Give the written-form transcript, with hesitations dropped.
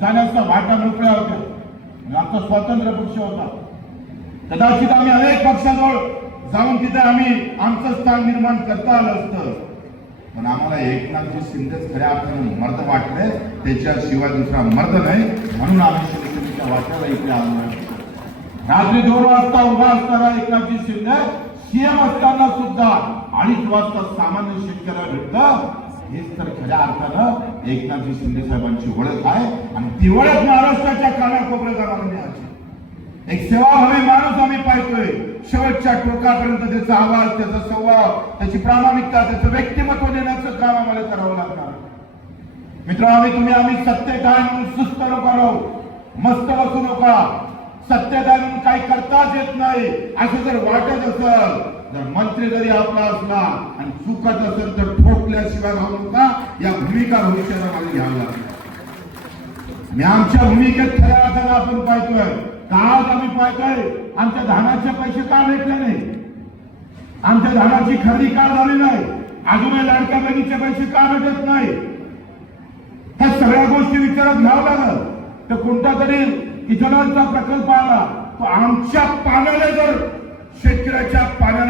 जाण्याचा वाटा मोकळ्या होत्या. आमचा स्वातंत्र्य पक्ष होता. कदाचित आम्ही अनेक पक्षाजवळ जाऊन तिथे आम्ही आमचं स्थान निर्माण करता आलं असतं, पण आम्हाला एकनाथजी शिंदेच खऱ्या अर्थाने मर्द वाटले, त्याच्याशिवाय दुसरा मर्द नाही. म्हणून आम्ही शिवसेनेच्या वाट्याला इथे आलो. रात्री 2 वाजता उभा असताना एकनाथजी शिंदे सीएम असताना सुद्धा 2:30 वाजता सामान्य शेतकऱ्याला भेटलं. हेच तर खऱ्या अर्थानं एकनाथजी शिंदे साहेबांची ओळख आहे. आणि ती ओळख महाराष्ट्राच्या कानाकोपऱ्यात आम्हाला मिळाली. एक सेवाभावी माणूस आम्ही पाहतोय. शेवटच्या टोकापर्यंत त्याचा आवाज, त्याचा स्वभाव, त्याची प्रामाणिकता, त्याचं व्यक्तिमत्व देण्याचं काम आम्हाला करावं लागणार. मित्रांनो, आम्ही सत्तेत आहे म्हणून सुस्त नका राहू, मस्त बसू नका. सत्तेत आहे म्हणून काही करताच येत नाही असं जर वाटत असेल, जर मंत्री जरी आपला असला आणि चुकत असेल तर ठोकल्याशिवाय राहू नका. या भूमिका भविष्याला मला घ्यावं लागेल. आणि आमच्या भूमिकेत खऱ्या अर्थानं आपण पाहतोय, आज आम्ही पाहतोय आमच्या धानाचे पैसे का भेटले नाही, आमच्या धानाची खरेदी का झाली नाही, अजूनही लाडक्या बहिणीचे पैसे का भेटत नाही. ह्या सगळ्या गोष्टी विचारात घ्यावं लागल. तर कोणता तरी इथेनॉलचा प्रकल्प आला, तो आमच्या पाण्याला जर शेतकऱ्याच्या पाण्याला